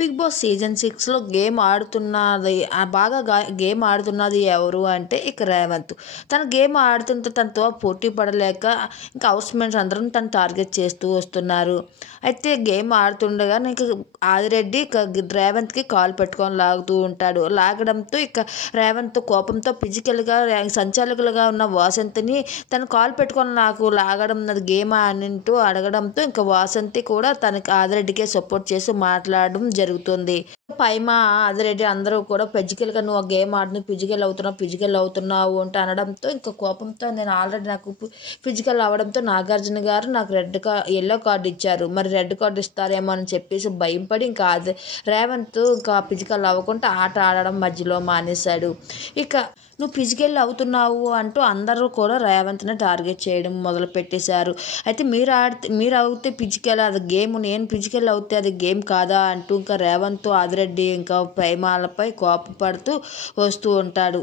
Big boss season 6లో game ఆడుతున్నది బాగా game ఆడుతున్నది ఎవరు అంటే ఇక రేవంత్. తను గేమ్ ఆడుతుంటే తనతో పోటీ పడలేక ఇంకా హౌస్ మేట్స్ అందరం తను టార్గెట్ చేస్తూ వస్తున్నారు. అయితే గేమ్ ఆడుతుండగా నీకు ఆదిరెడ్డి రేవంత్కి కాలు పెట్టుకొని లాగుతూ ఉంటాడు. లాగడంతో ఇక రేవంత్ కోపంతో ఫిజికల్గా సంచాలకులుగా ఉన్న వాసంతిని తను కాలు పెట్టుకొని నాకు లాగడం అది గేమ్ అంటూ అడగడంతో ఇంకా వాసంతి కూడా తనకి ఆదిరెడ్డికే సపోర్ట్ చేసి మాట్లాడడం జరుగుతుంది. పైమా ఆదిరెడ్డి అందరూ కూడా ఫిజికల్గా నువ్వు ఆ గేమ్ ఆడుతున్నావు, ఫిజికల్ అవుతున్నావు అంటే అనడంతో ఇంకా కోపంతో నేను ఆల్రెడీ నాకు ఫిజికల్ అవ్వడంతో నాగార్జున గారు నాకు ఎల్లో కార్డు ఇచ్చారు, మరి రెడ్ కార్డు ఇస్తారేమో అని చెప్పేసి భయపడి ఇంకా రేవంత్ ఇంకా ఫిజికల్ అవ్వకుండా ఆట ఆడడం మధ్యలో మానేశాడు. ఇక నువ్వు ఫిజికల్ అవుతున్నావు అంటూ అందరూ కూడా రేవంత్ని టార్గెట్ చేయడం మొదలు పెట్టేశారు. అయితే మీరు అవుతే ఫిజికల్ అది గేమ్, నేను ఫిజికల్ అవుతే అది గేమ్ కాదా అంటూ ఇంకా రేవంత్ ఆదిరెడ్డి ఇంకా ప్రేమాలపై కోపపడుతూ వస్తూ ఉంటాడు.